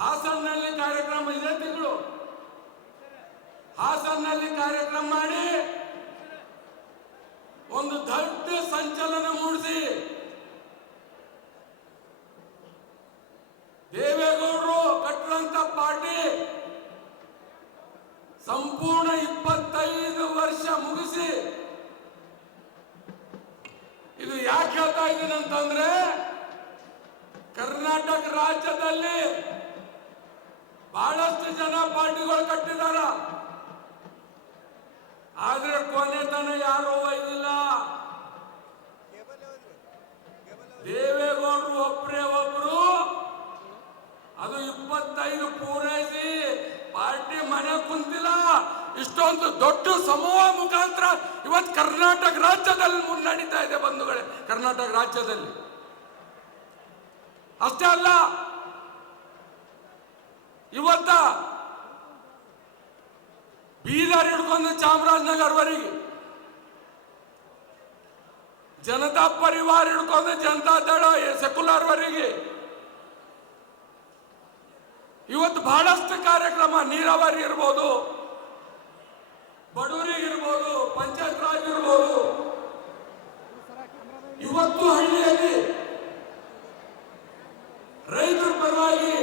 ಹಾಸನ್ನಲ್ಲಿ ಕಾರ್ಯಕ್ರಮ ಇದೆ ತಿಂಗಳು. ಹಾಸನ್ನಲ್ಲಿ ಕಾರ್ಯಕ್ರಮ ಮಾಡಿ ಒಂದು ದೊಡ್ಡ ಸಂಚಲನ ಮೂಡಿಸಿ ದೇವೇಗೌಡರು ಕಟ್ಟುವಂತ ಪಾರ್ಟಿ ಸಂಪೂರ್ಣ 25 ವರ್ಷ ಮುಗಿಸಿ, ಇದು ಯಾಕೆ ಹೇಳ್ತಾ ಇದ್ದೀನಿ ಅಂತಂದ್ರೆ, ಕರ್ನಾಟಕ ರಾಜ್ಯದಲ್ಲಿ ಬಹಳಷ್ಟು ಜನ ಪಾರ್ಟಿಗಳು ಕಟ್ಟಿದಾರ, ಆದ್ರೆ ಕೊನೆ ತನ ಯಾರು ಒಯ್ದಿಲ್ಲ. ದೇವೇಗೌಡರು ಒಬ್ರು ಅದು 25 ಪೂರೈಸಿ ಪಾರ್ಟಿ ಮನೆ ಕುಂತಿಲ್ಲ. ಇಷ್ಟೊಂದು ದೊಡ್ಡ ಸಮೂಹ ಮುಖಾಂತರ ಇವತ್ತು ಕರ್ನಾಟಕ ರಾಜ್ಯದಲ್ಲಿ ಮುನ್ನಡೀತಾ ಇದೆ ಬಂಧುಗಳೇ. ಕರ್ನಾಟಕ ರಾಜ್ಯದಲ್ಲಿ ಅಷ್ಟೇ ಅಲ್ಲ, ಇವತ್ತ ಬೀದರ್ ಹಿಡ್ಕೊಂಡು ಚಾಮರಾಜನಗರವರೆಗೆ, ಜನತಾ ಪರಿವಾರ ಹಿಡ್ಕೊಂಡು ಜನತಾ ದಳ ಸೆಕ್ಯುಲರ್ ವರೆಗೆ ಇವತ್ತು ಬಹಳಷ್ಟು ಕಾರ್ಯಕ್ರಮ, ನೀರಾವರಿ ಇರ್ಬೋದು, ಬಡವರಿಗೆ ಇರ್ಬೋದು, ಪಂಚಾಯತ್ ರಾಜ್ ಇರ್ಬೋದು, ಇವತ್ತು ಹಳ್ಳಿಯಲ್ಲಿ ರೈತರ ಪರವಾಗಿ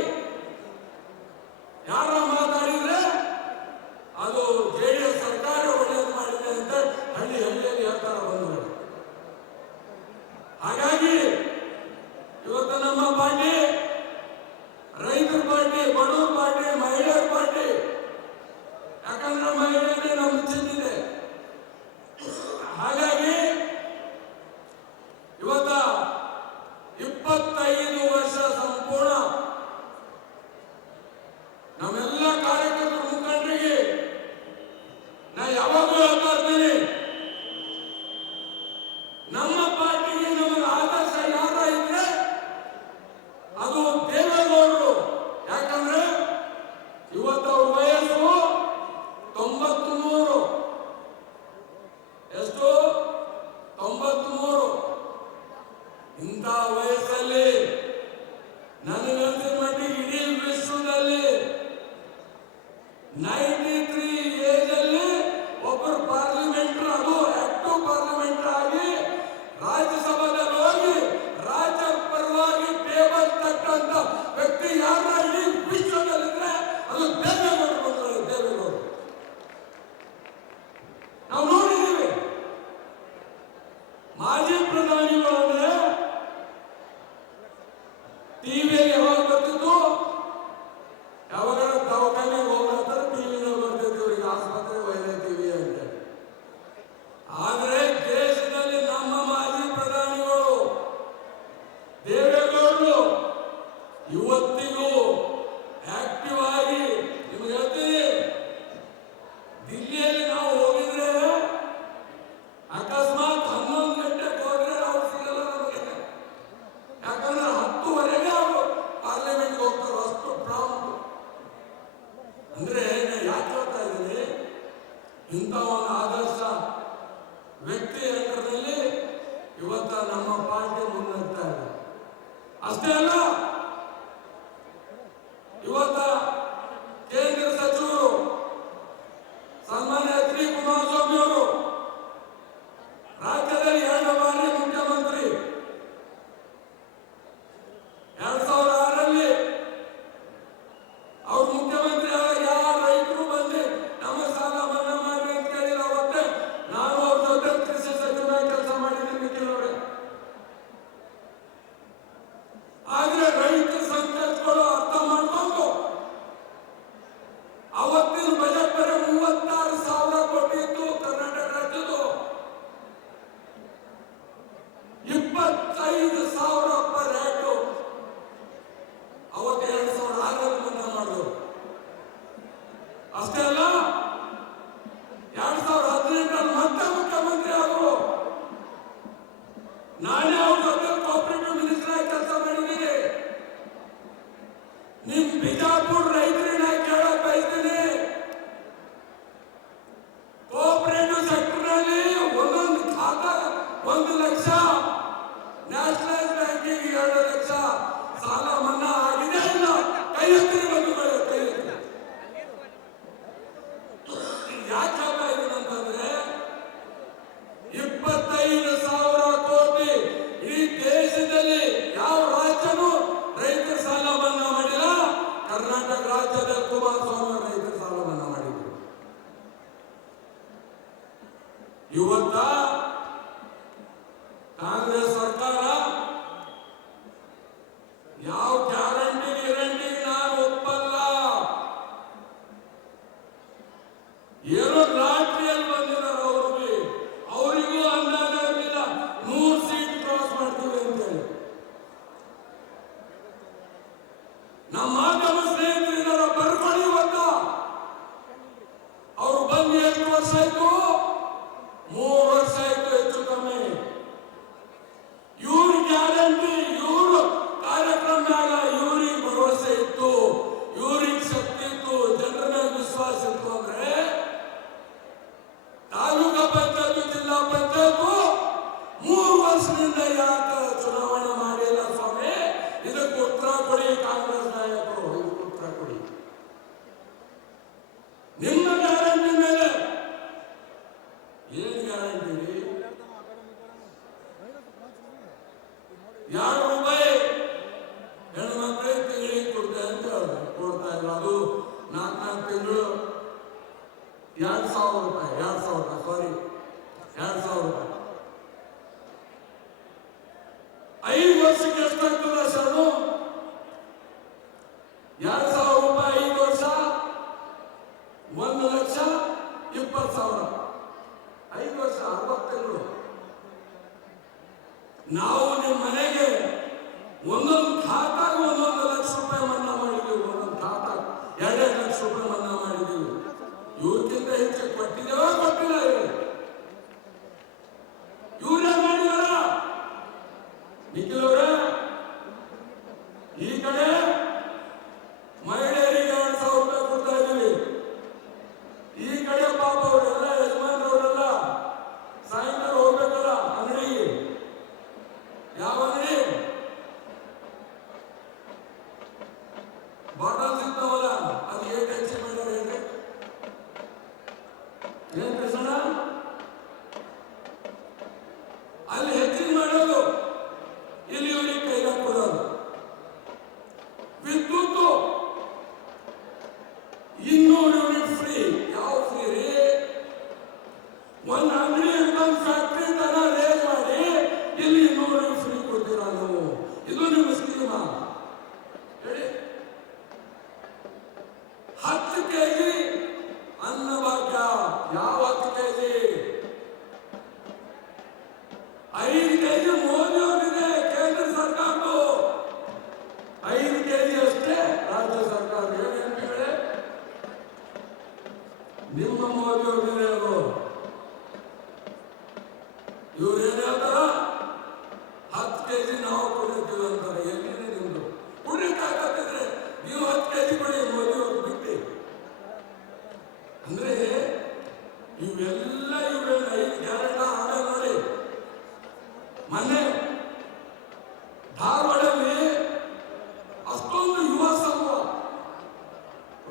ಯಾರ ಮಾತಾಡಿದ್ರೆ ಅದು ಜೆಡಿಎಸ್ ಸರ್ಕಾರ ಒಳ್ಳೆಯದು ಮಾಡಿದೆ ಅಂತ ಹಳ್ಳಿಯಲ್ಲಿ ಹೇಳ್ತಾರ ಬಂಧುಗಳು. ಹಾಗಾಗಿ ಇವತ್ತು ನಮ್ಮ ಪಾರ್ಟಿ ರೈತರ ಪಾರ್ಟಿ, ಬಡವರ ಪಾರ್ಟಿ, ಮಹಿಳೆಯರ ಪಾರ್ಟಿ. ಯಾಕಂದ್ರೆ ಮಹಿಳೆಯರೇ ನಮ್ಮ ಚಿಂತಿದೆ. ಹಾಗಾಗಿ ಇವತ್ತ 25 ವರ್ಷ ಸಂಪೂರ್ಣ ನಮ್ಮೆಲ್ಲ ಕಾರ್ಯಕರ್ತರ ಮುಖಂಡರಿಗೆ ನಾ ಯಾವಾಗಲೂ ಹೇಳ್ತಾ ಇರ್ತೀನಿ, ನಮ್ಮ ಪಾರ್ಟಿಗೆ ನಮಗೆ ಆದರ್ಶ ಯಾರ ಇದ್ರೆ ಅದು ದೇವೇಗೌಡರು. ಯಾಕಂದ್ರೆ ಇವತ್ತು ಅವ್ರ ವಯಸ್ಸು 93. ಎಷ್ಟು? 93. ಇಂಥ ವಯಸ್ಸಲ್ಲಿ ನನಗನ್ಸಿದ ಮಟ್ಟಿಗೆ ಇಡೀ ವಿಶ್ವದಲ್ಲಿ 93 ಏಜ್ ಅಲ್ಲಿ ಒಬ್ಬರು ಪಾರ್ಲಿಮೆಂಟರ್, ಅದು ಆಕ್ಟಿವ್ ಪಾರ್ಲಿಮೆಂಟರ್ ಆಗಿ ರಾಜ್ಯಸಭಾದಲ್ಲಿ ಹೋಗಿ ರಾಜ್ಯ ಪರವಾಗಿ ಟೇಬಲ್ ತಟ್ಟಂತ ವ್ಯಕ್ತಿ ಯಾರ ಇಡೀ ವಿಶ್ವದಲ್ಲಿದ್ರೆ ಅದು ದೇವೇಗೌಡರು ಬಂದರು. ದೇವೇಗೌಡರು ನಾವು ನೋಡಿದ್ದೀವಿ. ಮಾಜಿ ಪ್ರಧಾನಿಗಳು ಅಂದ್ರೆ ಟಿವಿಯಲ್ಲಿ ಯಾವಾಗ ಬರ್ತಿತ್ತು, ಯಾವಾಗ ದವಾಖಾನೆಗೆ ಹೋಗ್ತಾರೆ ಟಿವಿನಲ್ಲಿ ಬರ್ತಿತ್ತು, ಇವರಿಗೆ ಆಸ್ಪತ್ರೆ ಒಯ್ದೈತೀವಿ ಅಂತ. ಆದ್ರೆ ದೇಶದಲ್ಲಿ ನಮ್ಮ ಮಾಜಿ ಪ್ರಧಾನಿಗಳು ದೇವೇಗೌಡರು ಇವತ್ತಿಗೂ ಆಕ್ಟಿವ್ ಆಗಿ, ನಿಮ್ಗೆ ಹೇಳ್ತೀನಿ, ದಿಲ್ಲಿಯಲ್ಲಿ ನಾವು ಹೋಗಿದ್ರೆ ಅಕಸ್ಮಾತ್ 11 ಗಂಟೆಗೆ ಹೋದ್ರೆ ಅವ್ರು ಸಿಗಲ್ಲ ನಮಗೆ. ಯಾಕಂದ್ರೆ 10ವರೆಗೆ ಅವರು ಪಾರ್ಲಿಮೆಂಟ್ಗೆ ಹೋಗ್ತಾರೆ, ಅಷ್ಟು ಪ್ರಾಂಪ್ಟ್. ಅಂದ್ರೆ ಯಾಕೆ ಹೇಳ್ತಾ ಇದ್ದೀನಿ, ಇಂಥ ಒಂದು ಆದರ್ಶ ವ್ಯಕ್ತಿ ಅಂಗದಲ್ಲಿ ಇವತ್ತ ನಮ್ಮ ಪಾರ್ಟಿ ಮುನ್ನಡ್ತಾ ಇದೆ. ಅಷ್ಟೇ ಅಲ್ಲ, ಇವತ್ತ ಕೇಂದ್ರ ಸಚಿವರು ಸನ್ಮಾನ್ಯ ಎಚ್ ಡಿ ಕುಮಾರಸ್ವಾಮಿ ಅವರು ರಾಜ್ಯದಲ್ಲಿ 2 ಬಾರಿ ಮುಖ್ಯಮಂತ್ರಿ. 2006ರಲ್ಲಿ ಅವ್ರು ಮುಖ್ಯಮಂತ್ರಿ ಆಗ ಯಾವ ರೈತರು ಬಂದು ನಮ್ಮ ಸಾಲ ಮನ್ನಾ ಮಾಡಿ ಅಂತ ಕೇಳಿಲ್ಲ. ಅವತ್ತೇ ನಾನು ಅವ್ರ ಜೊತೆ ಕೃಷಿ ಸಚಿವರಾಗಿ ಕೆಲಸ ಮಾಡಿದ್ದೀನಿ ಕೆಲವರೇ. ಆದ್ರೆ ರೈತರ ಸಂಕಷ್ಟಗಳು ಅರ್ಥ ಮಾಡ್ಕೊಂಡು ಅವತ್ತಿನ ಬಜೆಟ್ ಬರೀ 36,000 ಕೋಟಿ ಇತ್ತು ಕರ್ನಾಟಕ ರಾಜ್ಯದ್ದು. 25,000 ಪರ್ ಹೆಕ್ಟು ಅವತ್ತು 2006ರಲ್ಲಿ ಮನ್ನಾ ಮಾಡಿದ್ರು. ಅಷ್ಟೇ ಅಲ್ಲ, 2018ರಲ್ಲಿ ಮತ್ತೆ ಮುಖ್ಯಮಂತ್ರಿ ಆದರು. ನಾನೇ ಅವ್ರ ಜೊತೆ ಕೋಆಪರೇಟಿವ್ ಮಿನಿಸ್ಟರ್ ಆಗಿ ಕೆಲಸ ಮಾಡಿದ್ದೀನಿ. ನಿಮ್ ಬಿಜಾಪುರ ರೈತರನ್ನ ಕೇಳಕ್ ಬಯಸ್ತೀನಿ, ಕೋಆಪರೇಟಿವ್ ಸೆಕ್ಟರ್ ನಲ್ಲಿ ಒಂದೊಂದು ಖಾತಾ 1 ಲಕ್ಷ, ನ್ಯಾಷನಲೈಸ್ ಬ್ಯಾಂಕಿಂಗ್ 2 ಲಕ್ಷ ಸಾಲ ಮನ್ನಾ ಆಗಿದೆ ಇಲ್ಲ? ಕೈ ಎತ್ತಿ ನಮ್ಮ ಮಾಧ್ಯಮ ಸ್ನೇಹಿತರಿದಾರ, ಬರ್ಕೊಳ್ಳಿ. ಇವತ್ತ ಅವ್ರು ಬಂದು ಎಷ್ಟು ವರ್ಷ ಆಯ್ತು? 3 ವರ್ಷ ಆಯ್ತು ಹೆಚ್ಚು ಕಮ್ಮಿ. ಇವ್ರ ಗ್ಯಾರಂಟಿ, ಇವ್ರ ಕಾರ್ಯಕ್ರಮದಾಗ ಇವ್ರಿಗೆ ಭರವಸೆ ಇತ್ತು, ಇವ್ರಿಗೆ ಶಕ್ತಿ ಇತ್ತು, ಜನರ ಮೇಲೆ ವಿಶ್ವಾಸ ಇತ್ತು ಅಂದ್ರೆ ತಾಲೂಕಾ ಪಂಚಾಯತ್ ಜಿಲ್ಲಾ ಪಂಚಾಯತ್ 3 ವರ್ಷದಿಂದ ಯಾಕೆ ಚುನಾವಣೆ ಮಾಡಿಲ್ಲ ಸ್ವಾಮಿ? ಇದಕ್ಕೆ ಉತ್ತರ ಕೊಡಿ ಕಾಂಗ್ರೆಸ್ ನಾಯಕರು, ಇದಕ್ಕೆ ಉತ್ತರ ಕೊಡಿ. ನಿಮ್ಮ ಗ್ಯಾರಂಟಿ ಮೇಲೆ ಏನ್ ಗ್ಯಾರಂಟಿ? 2 ರೂಪಾಯಿ ಹೆಣ್ಮಕ್ಳಿಗೆ ತಿಂಗಳಿಗೆ ಕೊಡ್ತಾ ಅಂತ ಕೊಡ್ತಾ ಇಲ್ಲ. ಅದು 4 ತಿಂಗಳು 2,000 ರೂಪಾಯಿ, 2,000 ರೂಪಾಯಿ. 5 ವರ್ಷಕ್ಕೆ ಎಷ್ಟಾಗ್ತದ ಶರಣು? 2,000 ರೂಪಾಯಿ 5 ವರ್ಷ, 1,20,000. 5 ವರ್ಷ 60 ತಿಂಗಳು. ನಾವು ನಿಮ್ಮ ಮನೆಗೆ ಒಂದೊಂದು ಖಾತಾಗ 1,1 ಲಕ್ಷ ರೂಪಾಯಿ ಮನ್ನಾ ಮಾಡಿದ್ದೀವಿ. ಒಂದೊಂದು ಖಾತಾಗ 2 ಲಕ್ಷ ರೂಪಾಯಿ ಮನ್ನಾ ಮಾಡಿದ್ದೀವಿ. ಇವ್ರಿಗಿಂತ ಹೆಚ್ಚು ಕೊಟ್ಟಿದ್ದೇವ ಕೊಟ್ಟಿಲ್ಲ? ಇವ್ರೇ ಮಾಡಿದಾರ. ನಿಖಿಲ್ ಅವರ ಈ ಕಡೆ ಮಹಿಳೆಯರಿಗೆ 2,000 ರೂಪಾಯಿ ಕೊಡ್ತಾ ಇದ್ದೀವಿ. ಈ ಕಡೆ ಪಾಪ ಅವರೆಲ್ಲ ಯಜಮಾನರವರೆಲ್ಲ ಸಾಯಂಕಾಲ ಹೋಗ್ಬೇಕಲ್ಲ ಅಂಗಡಿಗೆ. ಯಾವ ಅಂಗಡಿ? ಬಾಟಲ್ ಸಿಗ್ತಾವಲ್ಲ, ಅದು ಏನ್ ಟೆನ್ಷನ್ ಮಾಡ್ಯಾರ ಹೇಳ್ರಿ? ಏನ್ ಕೃಷ್ಣ ಅಲ್ಲಿ ಹೆಚ್ಚಿನ ಮಾಡೋದು, ಇಲ್ಲಿ ಇವ್ರಿಗೆ ಕೈಗಾಕ ಕೊಡೋದು. ವಿದ್ಯುತ್ 200 ಯೂನಿಟ್ ಫ್ರೀ. ಯಾವ ಫ್ರೀ ರೀ? ಒಂದು ಅಂಗಡಿ ಇಟ್ಕೊಂಡು ಫ್ಯಾಕ್ಟ್ರಿ ತರ ರೇಸ್ ಮಾಡಿ ಇಲ್ಲಿ 200 ಯೂನಿಟ್ ಫ್ರೀ ಕೊಡ್ತೀರಾ ನೀವು? ಇದು ನಿಮ್ಮ ಸ್ಕೀಮ ಹೇಳಿ. 10 ಕೆಜಿ ಅನ್ನಭಾಗ್ಯ. ಯಾವ 10 ಕೆಜಿ? 5 ಕೆಜಿ ಮೋದಿ ಅವರಿದೆ ಕೇಂದ್ರ ಸರ್ಕಾರದ್ದು, 5 ಕೆಜಿ ಅಷ್ಟೇ ರಾಜ್ಯ ಸರ್ಕಾರ. ಎಂಪಿಗಳೇ, ನಿಮ್ಮ ಮೋದಿ ಅವರಿದೆ ಅದು. ಇವ್ರು ಏನ್ ಹೇಳ್ತಾರ? 10 ಕೆಜಿ ನಾವು ಕೊಡಿರ್ತೀವಿ ಅಂತಾರೆ. ಎಲ್ಲಿದೆ ನಿಮ್ದು? ಕುಡಿಯಕ್ಕಾಗತ್ತಿದ್ರೆ ನೀವು 10 ಕೆಜಿ ಕೊಡಿ, ಮೋದಿ ಅವ್ರು ಬಿಟ್ಟು. ಅಂದ್ರೆ ಇವೆಲ್ಲ 5 ಗ್ಯಾರಂಟಿ ಆಡ ನೋಡಿ. ಮೊನ್ನೆ ಧಾರವಾಡಲ್ಲಿ ಅಷ್ಟೊಂದು ಯುವ ಸಮೂಹ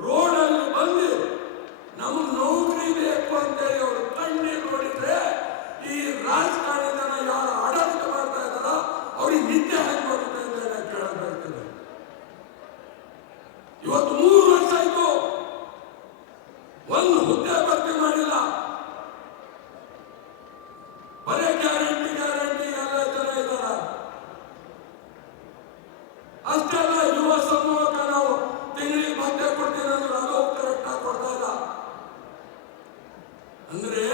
ರೋಡಲ್ಲಿ ಬಂದು ನಮಗೆ ನೌಕರಿ ಬೇಕು ಅಂತೇಳಿ ಅವರು ಕಣ್ಣೀರು ನೋಡಿದ್ರೆ ಈ ರಾಜಕಾರಣಿಗಳನ್ನ ಯಾರು ಆಡಳಿತ ಮಾಡ್ತಾ ಇದ್ದಾರ ಅವ್ರಿಗೆ ನಿದ್ದೆ ಹಾಕಿ ಬರುತ್ತೆ ಅಂತ ಕೇಳಬೇಕಾಗ್ತದೆ. ಇವತ್ತು 3 ವರ್ಷ ಆಯ್ತು, ಒಂದು ಹುದ್ದೆ ಭರ್ತಿ ಮಾಡಿಲ್ಲ. ಬರೇ ಗ್ಯಾರಂಟಿ ಗ್ಯಾರಂಟಿ ಎಲ್ಲ ಜನ ಇದ್ದಾರ. ಅಷ್ಟೆಲ್ಲ ಯುವ ಸಮೂಹಕ್ಕೆ ನಾವು ತಿಂಗಳಿಗೆ ಭತ್ಯೆ ಕೊಡ್ತೀವಿ ಅಂದ್ರೆ ಅದು ಕರೆಕ್ಟ್ ಆಗಿ ಕೊಡ್ತಾ ಇಲ್ಲ. ಅಂದ್ರೆ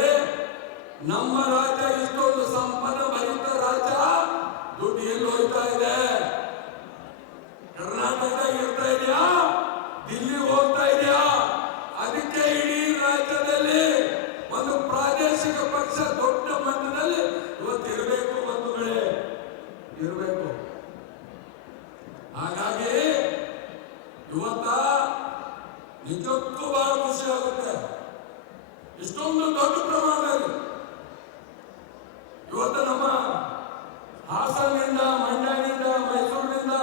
ನಮ್ಮ ರಾಜ್ಯ ಇಷ್ಟೊಂದು ಸಂಪನ್ನ ಭರಿತ ರಾಜ್ಯ, ದುಡ್ಡು ಎಲ್ಲಿ ಹೋಗ್ತಾ ಇದೆ? ಕರ್ನಾಟಕದಾಗ ಇರ್ತಾ ಇದೆಯಾ? ದಿಲ್ಲಿ ಹೋಗ್ತಾ ಇದೆಯಾ? ಅದಕ್ಕೆ ಇಡೀ ರಾಜ್ಯದಲ್ಲಿ ಒಂದು ಪ್ರಾದೇಶಿಕ ಪಕ್ಷ ದೊಡ್ಡ ಮಟ್ಟದಲ್ಲಿ ಇವತ್ತು ಇರಬೇಕು, ಬಂಧುಗಳೇ, ಇರಬೇಕು. ಹಾಗಾಗಿ ಇವತ್ತ ನಿಜಕ್ಕೂ ಬಹಳ ಖುಷಿ ಆಗುತ್ತೆ. ಇಷ್ಟೊಂದು ದೊಡ್ಡ ಪ್ರಮಾಣದಲ್ಲಿ ಇವತ್ತು ನಮ್ಮ ಹಾಸನದಿಂದ, ಮಂಡ್ಯದಿಂದ, ಮೈಸೂರಿನಿಂದ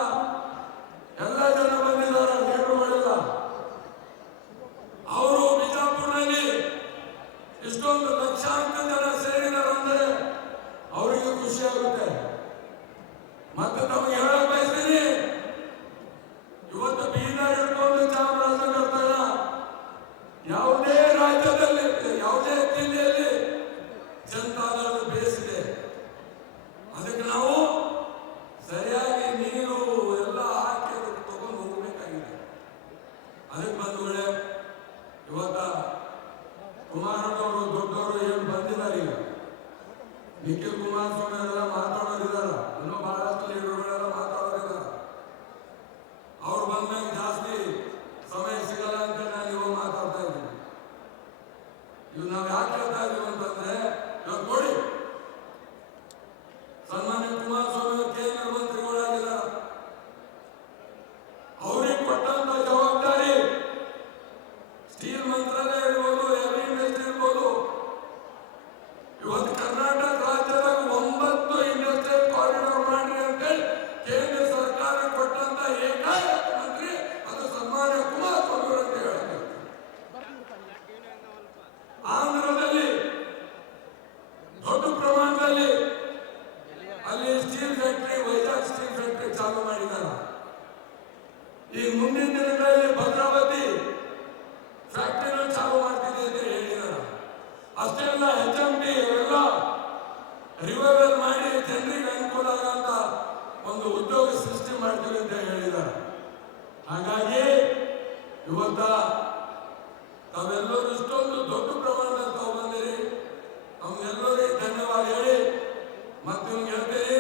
ಎಲ್ಲ ಜನ ಬಂದಿದ್ದಾರೆ. ನೇರುಗಳಿಲ್ಲ. ಅವರು ಬಿಜಾಪುರದಲ್ಲಿ ಇಷ್ಟೊಂದು ಲಕ್ಷಾಂತರ ಜನ ಸೇರಿದಾರಂದ್ರೆ ಅವರಿಗೆ ಖುಷಿ ಆಗುತ್ತೆ. ಮತ್ತೆ ತಮಗೆ ಹೇಳಕ್ ಬಯಸ್ತೀನಿ, ಇವತ್ತು ಬೀದರ್ ಹಿಡ್ಕೊಂಡು ಚಾಮರಾಜನಗರ ತನಕ ಯಾವುದೇ ರಾಜ್ಯದಲ್ಲಿ, ಯಾವುದೇ ಜಿಲ್ಲೆಯಲ್ಲಿ ಜನತಾದಳ ಬೇಸಿದೆ. ಅದಕ್ಕೆ ನಾವು ಸರಿಯಾಗಿ ನೀರು ಎಲ್ಲ ಹಾಕಿ ಅದಕ್ಕೆ ತಗೊಂಡು ಹೋಗಬೇಕಾಗಿದೆ. ಅದಕ್ಕೆ ಬಂಧುಗಳೇ, ಇವತ್ತ ಕುಮಾರಣ್ಣವರು ದೊಡ್ಡವರು ಏನು ಬಂದಿದ್ದಾರೆ, ಈಗ ನಿಖಿಲ್ ಕುಮಾರಸ್ವಾಮಿ ಅವರೆಲ್ಲ ಮಾತಾಡೋರಿದ್ದಾರೆ, ಇನ್ನೂ ಬಹಳಷ್ಟು ಲೀಡರ್ಗಳೆಲ್ಲ ಮಾತಾಡೋರಿದ್ದಾರೆ. ಅವ್ರು ಬಂದ್ಮೇಲೆ ಮುಂದಿನ ದಿನಗಳಲ್ಲಿ ಭದ್ರಾವತಿ ಫ್ಯಾಕ್ಟರಿಗಳು ಚಾಲು ಮಾಡ್ತಿದೆ ಅಂತ ಹೇಳಿದಾರೆ. ಅಷ್ಟೇ ಅಲ್ಲ, HMT ಎಲ್ಲ ರಿವೈವಲ್ ಮಾಡಿ ಜನರಿಗೆ ಅನುಕೂಲ ಆಗಂತ ಒಂದು ಉದ್ಯೋಗ ಸೃಷ್ಟಿ ಮಾಡ್ತೀವಿ ಅಂತ ಹೇಳಿದ್ದಾರೆ. ಹಾಗಾಗಿ ಇವತ್ತ ತಾವೆಲ್ಲರೂ ಇಷ್ಟೊಂದು ದೊಡ್ಡ ಪ್ರಮಾಣದಲ್ಲಿ ತಾವು ಬಂದಿರಿ. ನಮ್ಗೆಲ್ಲರಿಗೆ ಧನ್ಯವಾದ ಹೇಳಿ ಮತ್ತೆ ನಿಮ್ಗೆ ಹೇಳ್ತೀರಿ,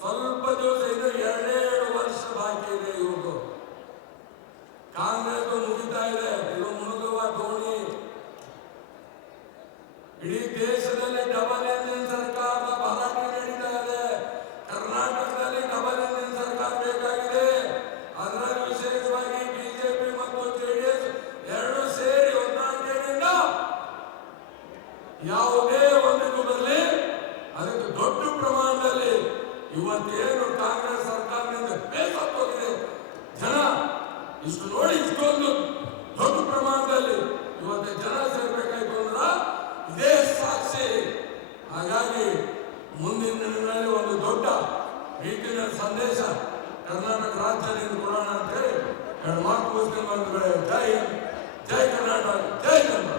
ಸ್ವಲ್ಪ ದಿವಸ ಇದು 2 ವರ್ಷ ಬಾಕಿ ಇದೆ. ಇವ್ರದ್ದು ಕಾಂಗ್ರೆಸ್ ಮುಗಿತಾ ಇದೆ. ಇದು ಮುಳುಗುವ ದೋಣಿ. ಇಡೀ ದೇಶದಲ್ಲಿ ಡಬಲ್ ಇಂಜಿನ್ ಸರ್ಕಾರದ ಭರಾಟೆ ನಡೀತಾ ಇದೆ. ಕರ್ನಾಟಕದಲ್ಲಿ ಡಬಲ್ ಇಂಜಿನ್ ಸರ್ಕಾರ ಬೇಕಾಗಿದೆ. ಅದರಲ್ಲಿ ವಿಶೇಷವಾಗಿ ಬಿಜೆಪಿ ಮತ್ತು JDS ಎರಡು ಸೇರಿ ಹೊಂದಾಣಿಕೆಯಿಂದ ಯಾವುದೇ ಒಂದು ಬರಲಿ, ಅದಕ್ಕೆ ದೊಡ್ಡ ಪ್ರಮಾಣದಲ್ಲಿ ಇವತ್ತೇನು ಕಾಂಗ್ರೆಸ್ ಸರ್ಕಾರದಿಂದ ಬೇಸತ್ತೋಗಿದೆ ಜನ. ಇಷ್ಟು ನೋಡಿ, ಇಷ್ಟೊಂದು ದೊಡ್ಡ ಪ್ರಮಾಣದಲ್ಲಿ ಇವತ್ತು ಜನ ಸೇರ್ಬೇಕಾಯ್ತು ಅಂದ್ರ ಇದೇ ಸಾಕ್ಷಿ. ಹಾಗಾಗಿ ಮುಂದಿನ ದಿನಗಳಲ್ಲಿ ಒಂದು ದೊಡ್ಡ ರೀತಿಯ ಸಂದೇಶ ಕರ್ನಾಟಕ ರಾಜ್ಯದಿಂದ ಕೊಡೋಣ ಅಂತ ಹೇಳಿ ಎರಡು ಮಾತು ಮುಗಿಸ್ಕೊಂಡು ಬಂಧುಗಳೇ, ಜೈ ಹಿಂದ್, ಜೈ ಕರ್ನಾಟಕ, ಜೈ ಕರ್ನಾಟಕ.